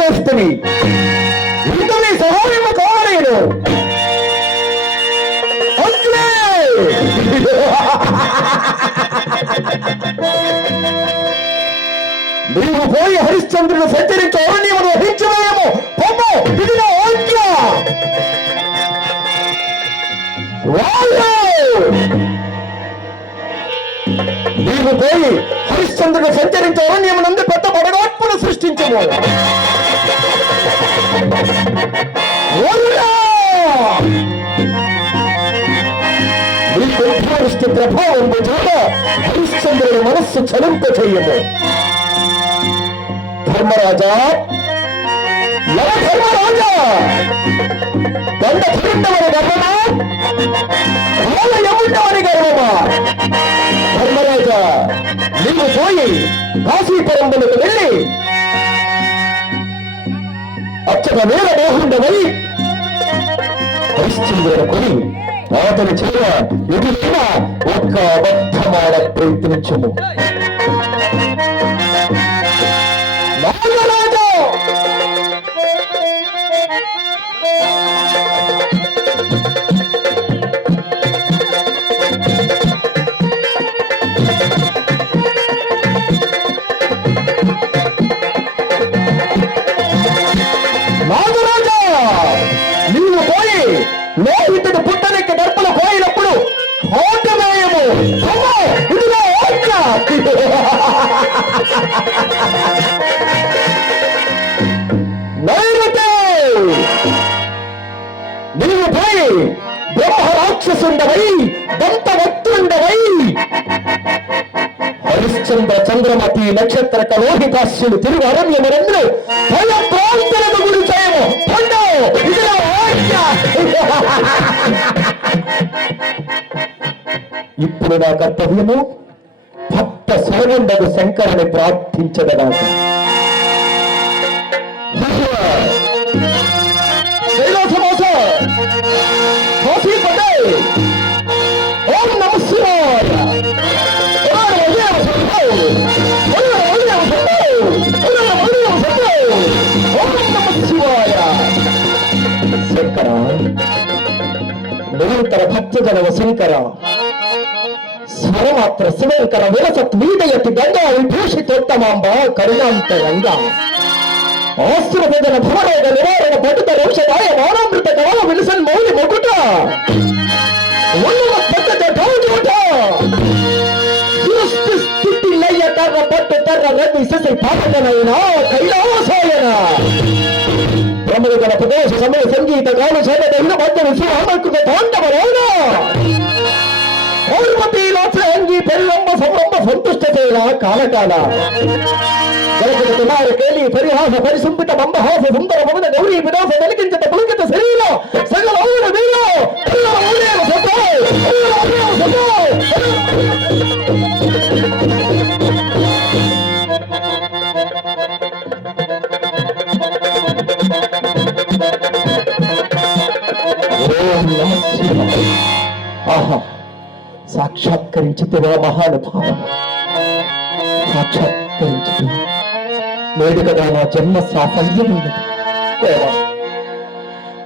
చేస్తుంది ఇంత మీ సహాయము కావలేదు. నీవు పోయి హరిశ్చంద్రుడు సంచరించు అరణ్యమును వహించవేమో. పొమ్ము, ఇది నా ఆజ్ఞ. నీవు పోయి హరిశ్చంద్రుడు సంచరించే అరణ్యమునందు పెద్ద పడగాత్మను సృష్టించము. దృష్టి ప్రభావం చూడ హరిశ్చంద్రుడి మనస్సు చలింప చెయ్యము. ధర్మరాజా, ధర్మరాజా, దండ తిరుండవని గర్వమా, యముండవని గర్వమా? ధర్మరాజా, నీవు పోయి కాశీపురంబులకు వెళ్ళి అచ్చట నేల దేహుండవై హరిశ్చంద్రుడు కొని అతని చేయ ఎదురైనా ఒక్క అబద్ధమాడ ప్రయత్నించము. నాగరాజా, నాగరాజా, నీవు పోయి లోహితుడు పుట్టనెక్కి దర్పలు పోయినప్పుడు ఓటమేయము. ఇదిగో ఓట్ల నైరుతే నీవు పోయి బ్రహ్మ రాక్షసుండవై దంతవక్తుండవై హరిశ్చంద్ర చంద్రమతి నక్షత్ర కలోహితాస్యులు తిరుగు అరణ్యమునందు భయ ప్రాంతలకు గురి చేయము. పొండు, ఇదిగో ఓట్ల. ఇప్పుడు నా కర్తవ్యము భక్త సోమండగు శంకరుని ప్రార్థించదనాక. ఓం నమ శివాయ. శంకర, నిరంతర భక్తజన శంకర, స్వరమాత్ర శివంకర విలసత్ వీదయతి గంగా విభూషితోత్తమాంబ కరుణాంతరంగ ఆశ్రవేదన భవరోగ నివారణ పటుత ఔషధాయ మానామృత కవల విలసన్ మౌలి మొగుట ఉన్నవ పట్టద గౌజోట సృష్టి స్థితి లయ తర్ర పట్టు తర్ర రవి ససై పాపనైన కైలాసాయన బ్రహ్మగణ ప్రదేశ సమయ సంగీత గాన శైల దైన మధ్య విశ్వామకృత తాండవరైన పౌర్మతి లోచంగి పెళ్ళంబ సంరంభ సంతుష్ట చేయ కాలకాల జలజల కుమార కేలి పరిహాస పరిశుంభిత బంబహాస సుందర మమన గౌరీ వినాశ వెలిగించట పులికిత శరీర సకల ఔన వీర పిల్లల ఔనేమ సతో ఓం నమః శివాయ. ఆహా, సాక్షాత్కరించితివా మహానుభావ, సాక్షాత్కరించితి. నేడు కదా నా జన్మ సాఫల్యం ఉన్నది.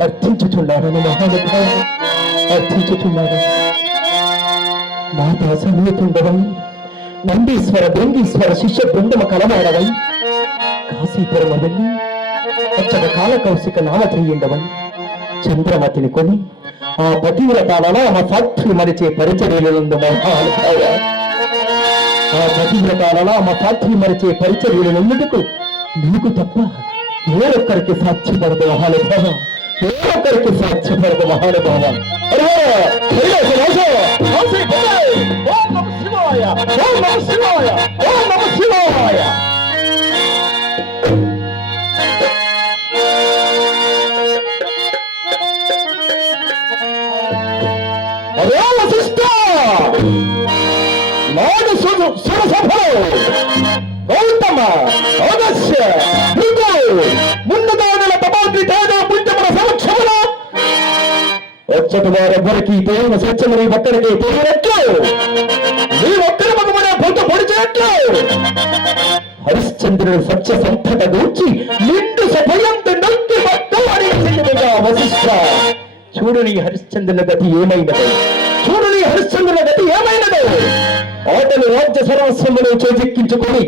అర్థించుచున్నారని మహానుభావ, అర్థించుచున్నారు. మాతా సమేతుండవై నందీశ్వర బృందీశ్వర శిష్య బృందమ కలవాడవై కాశీపురమ వెళ్ళి అచ్చట కాలకౌశిక నామధేయుండవై చంద్రమతిని కొని ఆ పతివ్రతాలలో ఆ సాక్షి మరిచే పరిచర్యలందు మహానుభావ, ఆ పతివ్రతాలలో ఆ సాక్షి మరిచే పరిచర్యలందుకు నీకు తప్ప వేరొక్కరికి సాక్షిపడదు మహానుభావ, వేరొక్కరికి సాక్షిపడదు మహానుభావ. ఓం నమః శివాయ, ఓం నమః శివాయ, ఓం నమః శివాయ. అదే వశిష్ఠ నాడు సురసభలో గౌతమ అగస్య భృగు ముందుగానుల తమాగ్ని తేజో పుంజముల సమక్షములో వచ్చటి వారెవ్వరికి తేలిన సత్యము నీ ఒక్కడికి తెలియనట్లు, నీ ఒక్కరి మగమున పొంత పొడిచినట్లు హరిశ్చంద్రుడు సత్య సంపద గూర్చి నిండు చూడని హరిశ్చంద్రుని గతి ఏమైనది, చూడని హరిశ్చంద్రుని గతి ఏమైనది. ఆటలు రాజ్య సర్వస్వమును చేజెక్కించుకొని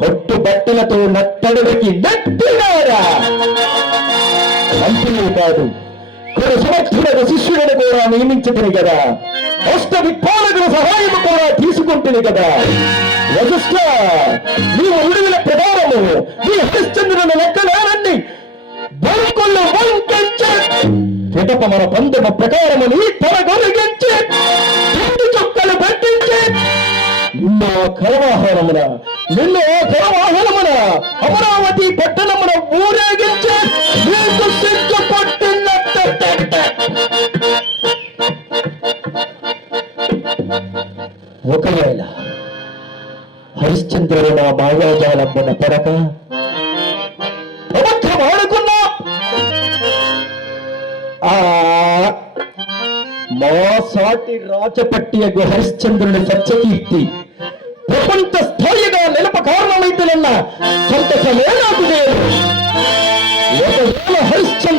కొట్టు బట్టలతో నట్టడికి నెట్టినారా. అంతే కాదు, కొన్ని సమర్థులకు శిష్యులను కూడా నియమించుతుంది కదా, అష్ట విపాలకుల సహాయం కూడా తీసుకుంటుంది కదా. వశిష్ఠ, నీవు విడుదల ప్రకారము నీ హరిశ్చంద్రుని లెక్కలేనండి బొంకులు వంకించి పిదప మన పందెమ ప్రకారము నీ తల గొరిగించి రెండు చుక్కలు పెట్టించి నిన్న కరవాహనమున అమరావతి పట్టణమున ఊరేగించి నీకు సిగ్గు పట్టినట్టు. ఒకవేళ హరిశ్చంద్రుడు నా మాయాజాలమ్మన పడక అబద్ధం ఆడుకున్నా మా సాటి రాజపట్టియగు హరిశ్చంద్రుని సత్యకీర్తి ప్రపంచ స్థాయిగా నిలప కారణమైతున్న సంతసమే నాకు లేదు. ఒకవేళ హరిశ్చంద్ర